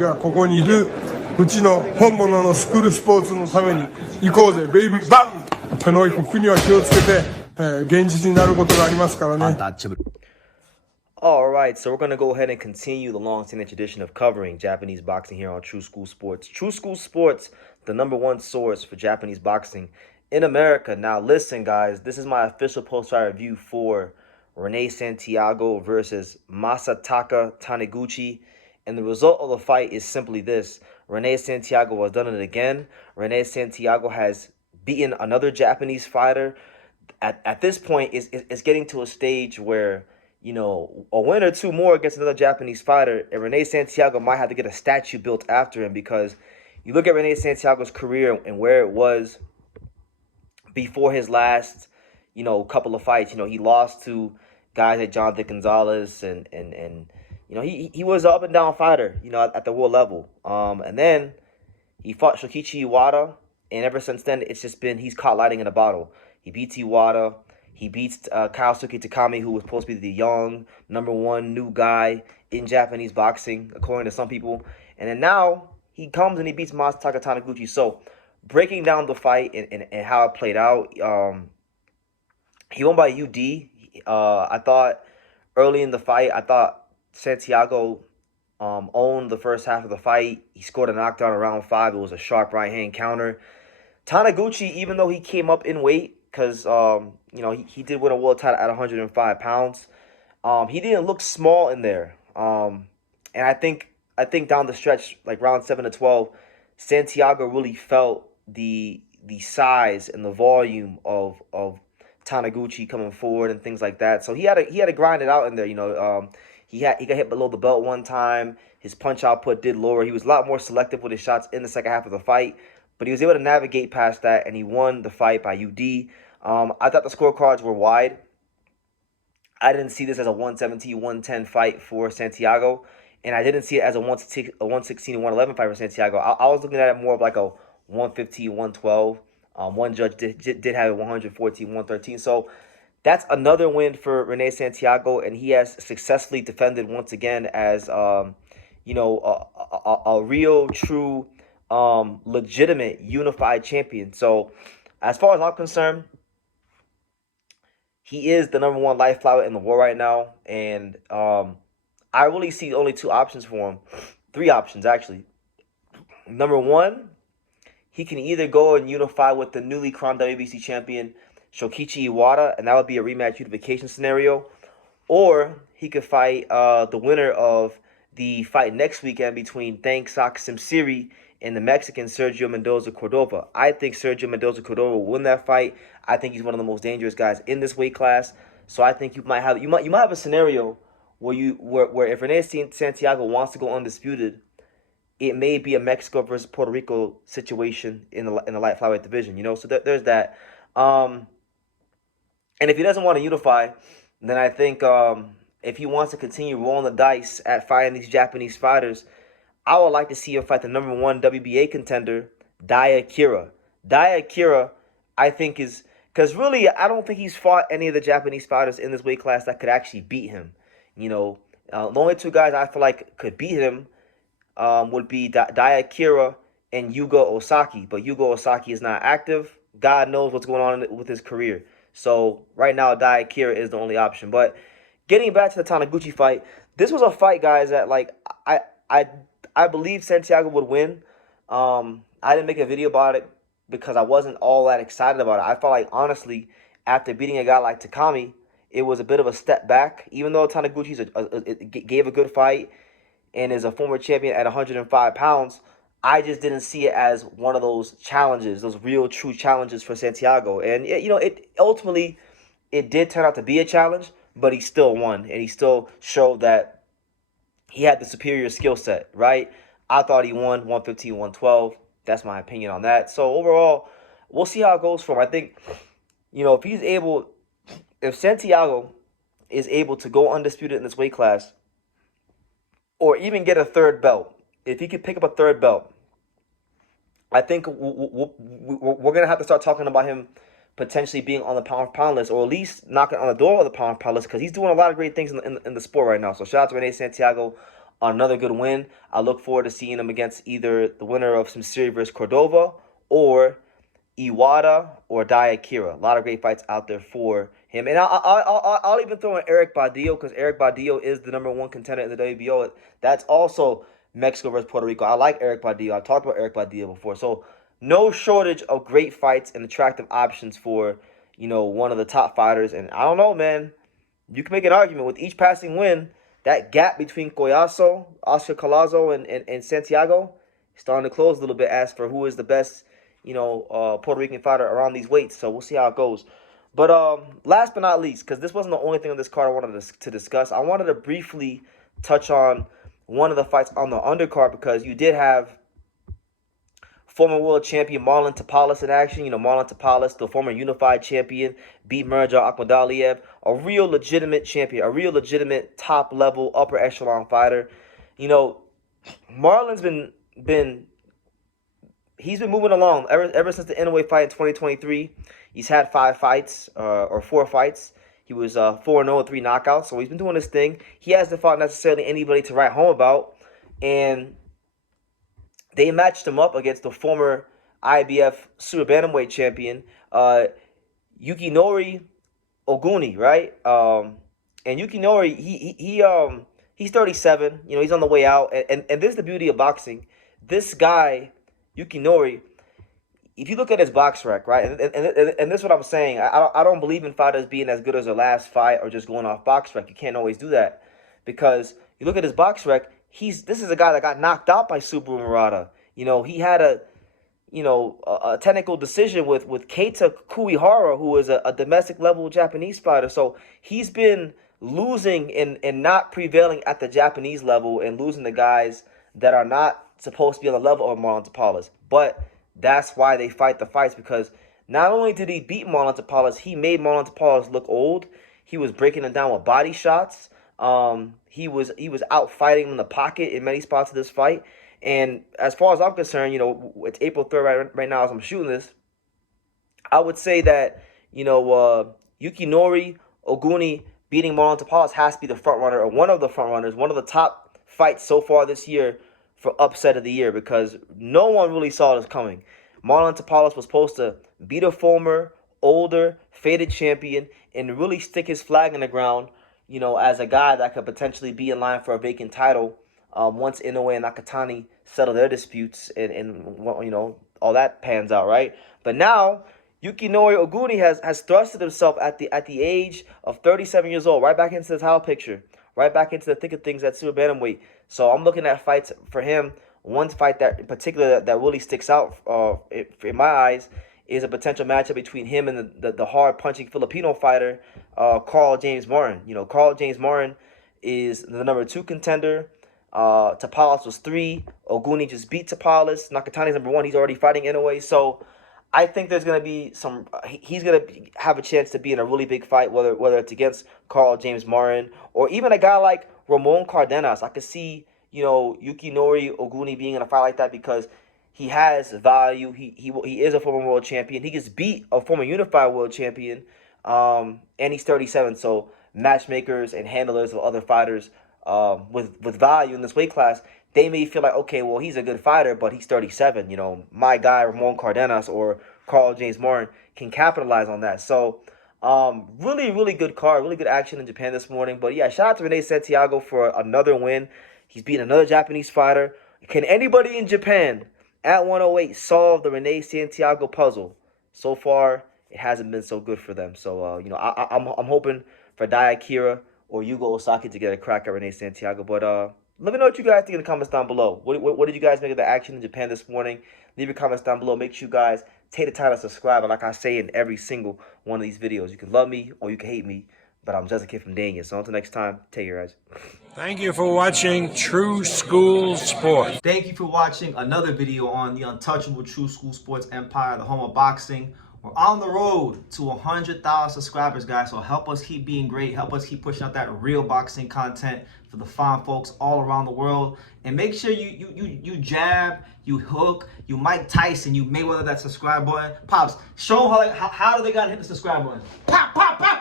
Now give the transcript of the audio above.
がここにいるうちの本物のスクールスポーツのために行こうぜベイビーバン手の服には気をつけて、現実になることがありますからね。Alright, so we're going to go ahead and continue the long-standing tradition of covering Japanese boxing here on True School Sports. True School Sports, the #1 source for Japanese boxing in America. Now listen guys, this is my official post-fight review for Rene Santiago versus Masataka Taniguchi. And the result of the fight is simply this. Rene Santiago has done it again. Rene Santiago has beaten another Japanese fighter. At this point, it's getting to a stage where, you know, a win or two more against another Japanese fighter, and Rene Santiago might have to get a statue built after him, because you look at Rene Santiago's career and where it was before his last, you know, couple of fights. You know, he lost to guys like Jonathan Gonzalez and you know, he was an up and down fighter, you know, at the world level. And then he fought Shokichi Iwata, and ever since then, it's just been, he's caught lightning in a bottle. He beats Iwata. He beats Kaosuke Takami, who was supposed to be the young #1 new guy in Japanese boxing, according to some people. And then now he comes and he beats Masataka Taniguchi. So breaking down the fight and how it played out, he won by UD. I thought early in the fight, I thought Santiago owned the first half of the fight. He scored a knockdown in round 5. It was a sharp right-hand counter. Taniguchi, even though he came up in weight, because you know, he did win a world title at 105 pounds. He didn't look small in there. And I think down the stretch, like round 7 to 12, Santiago really felt the size and the volume of Taniguchi coming forward and things like that. So he had to grind it out in there. You know, he got hit below the belt one time. His punch output did lower. He was a lot more selective with his shots in the second half of the fight, but he was able to navigate past that, and he won the fight by UD. I thought the scorecards were wide. I didn't see this as a 117-110 fight for Santiago, and I didn't see it as a 116-111 fight for Santiago. I was looking at it more of like a 115-112. One judge did have it 114-113. So that's another win for Rene Santiago, and he has successfully defended once again as you know, a real, true, legitimate, unified champion. So as far as I'm concerned, he is the #1 light flyweight in the world right now, and I really see only 2 options for him. 3 options, actually. #1, he can either go and unify with the newly crowned WBC champion Shokichi Iwata, and that would be a rematch unification scenario. Or he could fight the winner of the fight next weekend between Thank Sak Simsiri and the Mexican Sergio Mendoza Cordova. I think Sergio Mendoza Cordova will win that fight. I think he's one of the most dangerous guys in this weight class. So I think you might have a scenario where if Rene Santiago wants to go undisputed, it may be a Mexico versus Puerto Rico situation in the light flyweight division. You know, so there's that. And if he doesn't want to unify, then I think if he wants to continue rolling the dice at fighting these Japanese fighters, I would like to see him fight the #1 WBA contender, Dai Akira. Dai Akira, I think, is... Because really, I don't think he's fought any of the Japanese fighters in this weight class that could actually beat him. You know, the only 2 guys I feel like could beat him would be Dai Akira and Yugo Osaki. But Yugo Osaki is not active. God knows what's going on with his career. So right now, Dai Akira is the only option. But getting back to the Taniguchi fight, this was a fight, guys, that like I believe Santiago would win. I didn't make a video about it because I wasn't all that excited about it. I felt like, honestly, after beating a guy like Takami, it was a bit of a step back. Even though Taniguchi gave a good fight and is a former champion at 105 pounds, I just didn't see it as one of those challenges, those real, true challenges for Santiago. And, you know, ultimately, it did turn out to be a challenge, but he still won. And he still showed that he had the superior skill set, right? I thought he won 115-112. That's my opinion on that. So overall, we'll see how it goes for him. I think, you know, if Santiago is able to go undisputed in this weight class, or even get a 3rd belt, if he could pick up a 3rd belt, I think we're going to have to start talking about him potentially being on the pound-for-pound list, or at least knocking on the door of the pound-for-pound list, because he's doing a lot of great things in the sport right now. So shout out to Rene Santiago. on another good win. I look forward to seeing him against either the winner of Smsiri versus Cordova or Iwata or Diakira. A lot of great fights out there for him. And I'll even throw in Eric Badillo, because Eric Badillo is the #1 contender in the WBO. That's also Mexico versus Puerto Rico. I like Eric Badillo. I've talked about Eric Badillo before. So no shortage of great fights and attractive options for, one of the top fighters. And I don't know, man. You can make an argument with each passing win. That gap between Collazo, Oscar Collazo, and Santiago is starting to close a little bit as for who is the best, Puerto Rican fighter around these weights. So we'll see how it goes. But last but not least, because this wasn't the only thing on this card I wanted to discuss, I wanted to briefly touch on one of the fights on the undercard, because you did have former world champion Matlon Tapales in action. Matlon Tapales, the former unified champion, beat Mirja Akhmadaliev, a real legitimate champion, a real legitimate top-level, upper echelon fighter. Marlon's been moving along ever since the Inoue fight in 2023. He's had 5 fights, or 4 fights. He was 4-0 with 3 knockouts, so he's been doing his thing. He hasn't fought necessarily anybody to write home about, and they matched him up against the former IBF super bantamweight champion, Yukinori Oguni, right? And Yukinori, he's 37. He's on the way out, and this is the beauty of boxing. This guy, Yukinori, if you look at his box rec, right, and this is what I'm saying. I don't believe in fighters being as good as their last fight or just going off box rec. You can't always do that, because you look at his box rec. This is a guy that got knocked out by Subaru Murata. He had a technical decision with Keita Kuihara, who is a domestic level Japanese fighter. So he's been losing and not prevailing at the Japanese level, and losing the guys that are not supposed to be on the level of Matlon Tapales. But that's why they fight the fights, because not only did he beat Matlon Tapales, he made Matlon Tapales look old. He was breaking him down with body shots. He was out fighting in the pocket in many spots of this fight. And as far as I'm concerned, it's April 3rd right now as I'm shooting this. I would say that, Yukinori Oguni beating Matlon Tapales has to be the front runner, or one of the front runners, one of the top fights so far this year for upset of the year, because no one really saw this coming. Matlon Tapales was supposed to beat a former, older, faded champion and really stick his flag in the ground, as a guy that could potentially be in line for a vacant title once Inoue and Nakatani settle their disputes and all that pans out, right? But now Yukinori Oguni has thrusted himself at the age of 37 years old, right back into the title picture, right back into the thick of things at super bantamweight. So I'm looking at fights for him. One fight that in particular that really sticks out in my eyes is a potential matchup between him and the hard-punching Filipino fighter, Carl James Martin. Carl James Martin is the #2 contender. Tapales was 3. Oguni just beat Tapales. Nakatani's #1. He's already fighting Inoue. So I think there's going to be some... He's going to have a chance to be in a really big fight, whether it's against Carl James Martin or even a guy like Ramon Cardenas. I could see, Yukinori Oguni being in a fight like that, because he has value. He is a former world champion. He gets beat a former unified world champion, and he's 37. So matchmakers and handlers of other fighters with value in this weight class, they may feel like, okay, well, he's a good fighter, but he's 37. My guy Ramon Cardenas or Carl James Martin can capitalize on that. So really, really good card, really good action in Japan this morning. But yeah, shout out to Rene Santiago for another win. He's beaten another Japanese fighter. Can anybody in Japan at 108 solve the Rene Santiago puzzle? So far, it hasn't been so good for them. So I'm hoping for Diakira or Yugo Osaki to get a crack at Rene Santiago. But let me know what you guys think in the comments down below. What did you guys make of the action in Japan this morning? Leave your comments down below. Make sure you guys take the time to subscribe. And like I say in every single one of these videos, you can love me or you can hate me, but I'm just a kid from Daniel. So until next time, take care, guys. Thank you for watching True School Sports. Thank you for watching another video on the untouchable True School Sports empire, the home of boxing. We're on the road to 100,000 subscribers, guys. So help us keep being great. Help us keep pushing out that real boxing content for the fine folks all around the world. And make sure you jab, you hook, you Mike Tyson, you Mayweather that subscribe button. Pops, show them how do they gotta hit the subscribe button. Pop, pop, pop.